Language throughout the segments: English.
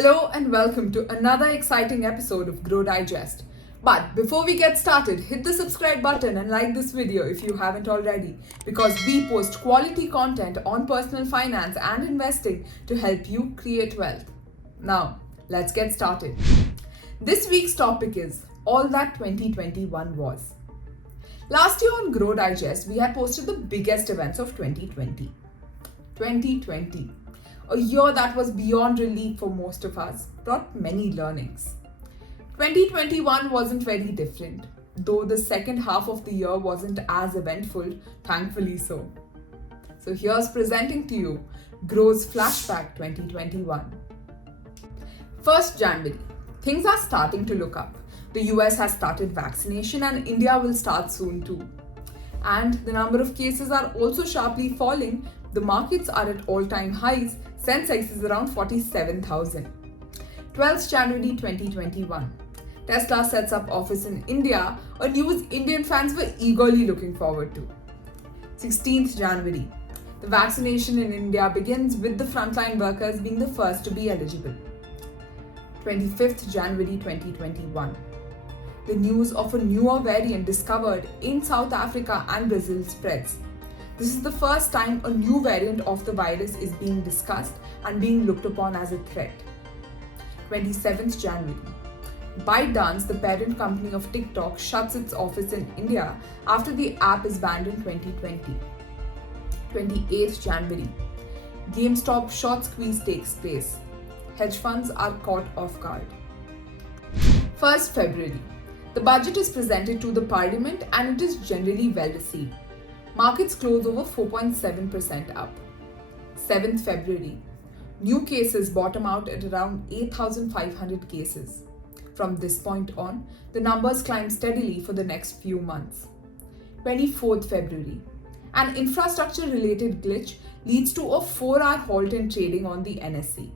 Hello and welcome to another exciting episode of Grow Digest. But before we get started, hit the subscribe button and like this video if you haven't already, because we post quality content on personal finance and investing to help you create wealth. Now, let's get started. This week's topic is all that 2021 was. Last year on Grow Digest, we had posted the biggest events of 2020. 2020. A year that was beyond relief for most of us, brought many learnings. 2021 wasn't very different, though the second half of the year wasn't as eventful, thankfully so. So here's presenting to you Grow's Flashback 2021. 1st January. Things are starting to look up. The US has started vaccination and India will start soon too. And the number of cases are also sharply falling. The markets are at all-time highs. Sensex is around 47,000. 12th January 2021. Tesla sets up office in India, a news Indian fans were eagerly looking forward to. 16th January. The vaccination in India begins with the frontline workers being the first to be eligible. 25th January 2021. The news of a newer variant discovered in South Africa and Brazil spreads. This is the first time a new variant of the virus is being discussed and being looked upon as a threat. 27th January. ByteDance, the parent company of TikTok, shuts its office in India after the app is banned in 2020. 28th January. GameStop short squeeze takes place. Hedge funds are caught off guard. 1st February. The budget is presented to the parliament and it is generally well received. Markets close over 4.7% up. 7th February. New cases bottom out at around 8,500 cases. From this point on, the numbers climb steadily for the next few months. 24th February. An infrastructure-related glitch leads to a 4-hour halt in trading on the NSE.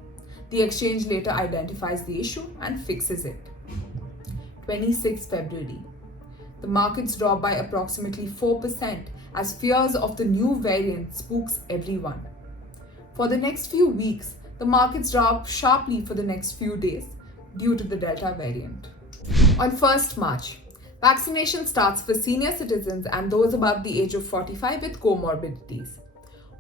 The exchange later identifies the issue and fixes it. 26th February. The markets drop by approximately 4% as fears of the new variant spooks everyone. For the next few weeks, the markets drop sharply for the next few days due to the Delta variant. On 1st March, vaccination starts for senior citizens and those above the age of 45 with comorbidities.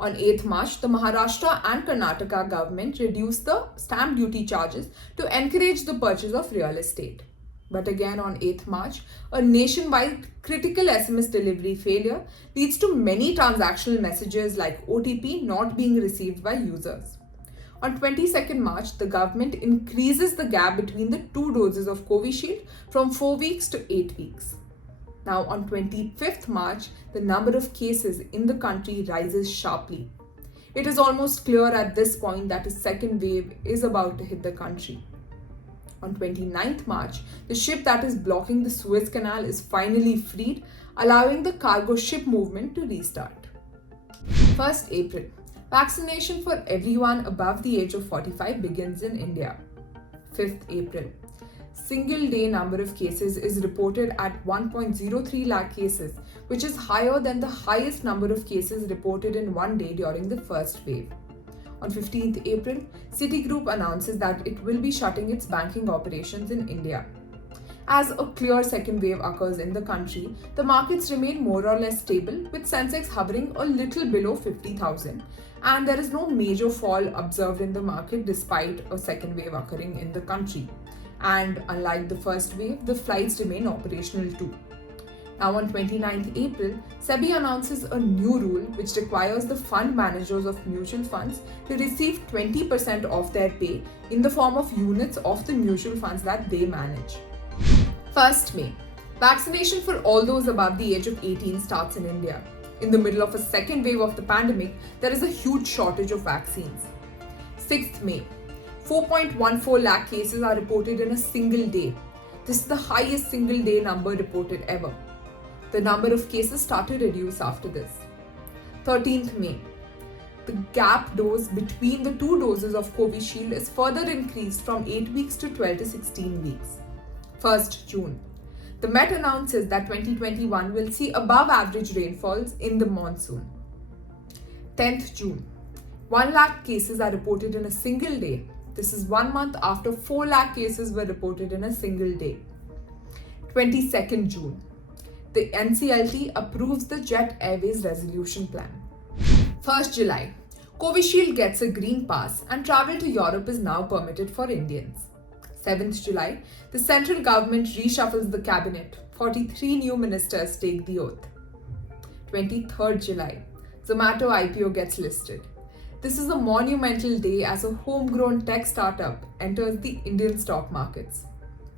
On 8th March, the Maharashtra and Karnataka government reduced the stamp duty charges to encourage the purchase of real estate. But again on 8th March, a nationwide critical SMS delivery failure leads to many transactional messages like OTP not being received by users. On 22nd March, the government increases the gap between the 2 doses of Covishield from 4 weeks to 8 weeks. Now on 25th March, the number of cases in the country rises sharply. It is almost clear at this point that a second wave is about to hit the country. On 29th March, the ship that is blocking the Suez Canal is finally freed, allowing the cargo ship movement to restart. 1st April. Vaccination for everyone above the age of 45 begins in India. 5th April. Single day number of cases is reported at 1.03 lakh cases, which is higher than the highest number of cases reported in one day during the first wave. On 15th April, Citigroup announces that it will be shutting its banking operations in India. As a clear second wave occurs in the country, the markets remain more or less stable, with Sensex hovering a little below 50,000, and there is no major fall observed in the market despite a second wave occurring in the country. And unlike the first wave, the flights remain operational too. Now on 29th April, SEBI announces a new rule which requires the fund managers of mutual funds to receive 20% of their pay in the form of units of the mutual funds that they manage. 1st May. Vaccination for all those above the age of 18 starts in India. In the middle of a second wave of the pandemic, there is a huge shortage of vaccines. 6th May. 4.14 lakh cases are reported in a single day. This is the highest single day number reported ever. The number of cases started to reduce after this. 13th May. The gap dose between the 2 doses of Covishield is further increased from 8 weeks to 12 to 16 weeks. 1st June. The Met announces that 2021 will see above average rainfalls in the monsoon. 10th June. 1 lakh cases are reported in a single day, This is 1 month after 4 lakh cases were reported in a single day. 22nd June. The NCLT approves the Jet Airways resolution plan. 1st July. Covishield gets a green pass and travel to Europe is now permitted for Indians. 7th July. The central government reshuffles the cabinet. 43 new ministers take the oath. 23rd July. Zomato IPO gets listed. This is a monumental day as a homegrown tech startup enters the Indian stock markets.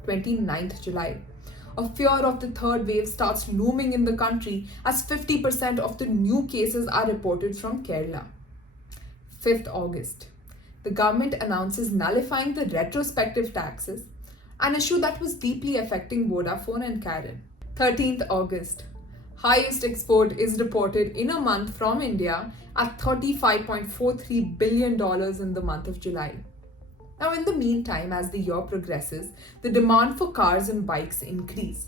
29th July. A fear of the third wave starts looming in the country as 50% of the new cases are reported from Kerala. 5th August. The government announces nullifying the retrospective taxes, an issue that was deeply affecting Vodafone and Karen. 13th August. Highest export is reported in a month from India at $35.43 billion in the month of July. Now, in the meantime, as the year progresses, the demand for cars and bikes increase.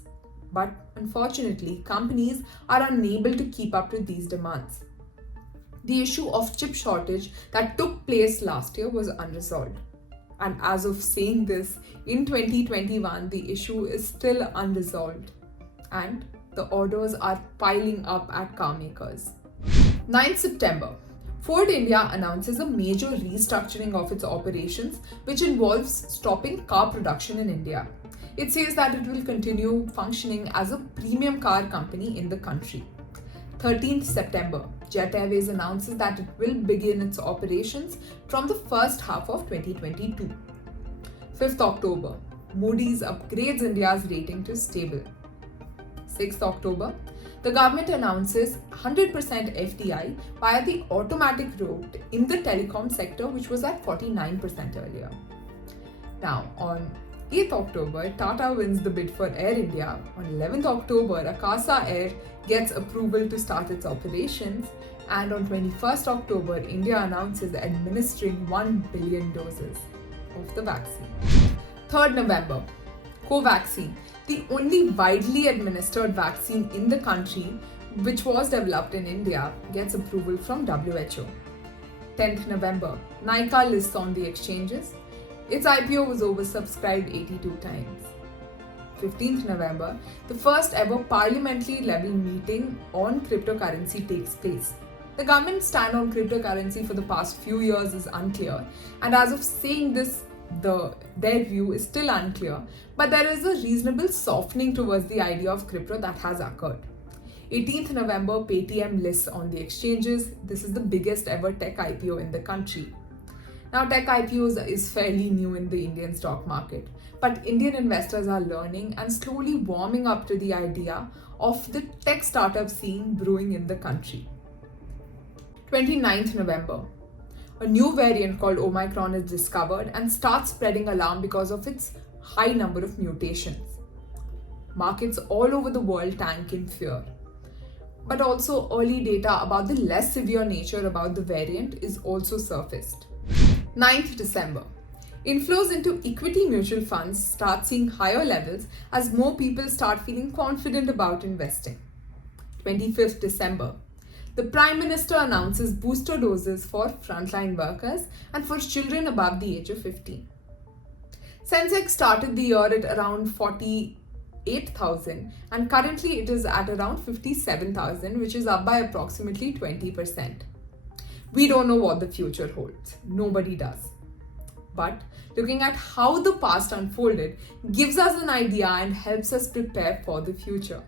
But unfortunately, companies are unable to keep up with these demands. The issue of chip shortage that took place last year was unresolved. And as of saying this, in 2021, the issue is still unresolved. And the orders are piling up at car makers. 9th September. Ford India announces a major restructuring of its operations, which involves stopping car production in India. It says that it will continue functioning as a premium car company in the country. 13th September. Jet Airways announces that it will begin its operations from the first half of 2022. 5th October. Moody's upgrades India's rating to stable. 6th October. The government announces 100% FDI via the automatic route in the telecom sector, which was at 49% earlier. Now, on 8th October, Tata wins the bid for Air India. On 11th October, Akasa Air gets approval to start its operations. And on 21st October, India announces administering 1 billion doses of the vaccine. 3rd November, Covaxin, the only widely administered vaccine in the country, which was developed in India, gets approval from WHO. 10th November, Nykaa lists on the exchanges. Its IPO was oversubscribed 82 times. 15th November, the first ever parliamentary level meeting on cryptocurrency takes place. The government's stand on cryptocurrency for the past few years is unclear, and as of saying this, their view is still unclear, but there is a reasonable softening towards the idea of crypto that has occurred. 18th November, Paytm lists on the exchanges. This is the biggest ever tech IPO in the country. Now, tech IPOs is fairly new in the Indian stock market, but Indian investors are learning and slowly warming up to the idea of the tech startup scene brewing in the country. 29th November. A new variant called Omicron is discovered and starts spreading alarm because of its high number of mutations. Markets all over the world tank in fear. But also early data about the less severe nature about the variant is also surfaced. 9th December. Inflows into equity mutual funds start seeing higher levels as more people start feeling confident about investing. 25th December. The Prime Minister announces booster doses for frontline workers and for children above the age of 15. Sensex started the year at around 48,000 and currently it is at around 57,000, which is up by approximately 20%. We don't know what the future holds. Nobody does. But looking at how the past unfolded gives us an idea and helps us prepare for the future.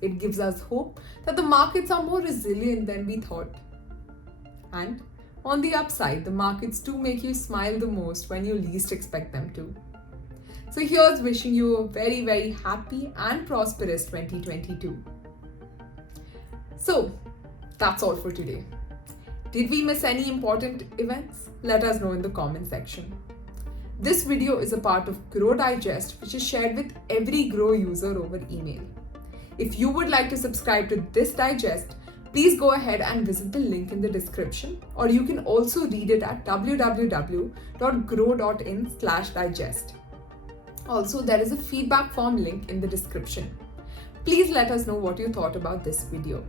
It gives us hope that the markets are more resilient than we thought. And on the upside, the markets do make you smile the most when you least expect them to. So here's wishing you a very, very happy and prosperous 2022. So that's all for today. Did we miss any important events? Let us know in the comment section. This video is a part of Groww Digest, which is shared with every Groww user over email. If you would like to subscribe to this digest, please go ahead and visit the link in the description, or you can also read it at www.groww.in/digest. Also, there is a feedback form link in the description. Please let us know what you thought about this video.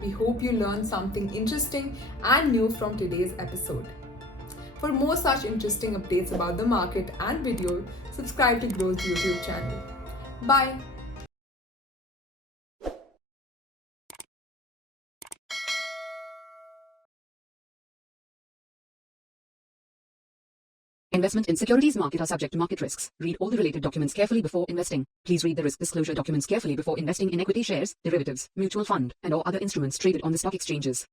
We hope you learned something interesting and new from today's episode. For more such interesting updates about the market and video, subscribe to Grow's YouTube channel. Bye. Investment in securities market are subject to market risks. Read all the related documents carefully before investing. Please read the risk disclosure documents carefully before investing in equity shares, derivatives, mutual fund, and or other instruments traded on the stock exchanges.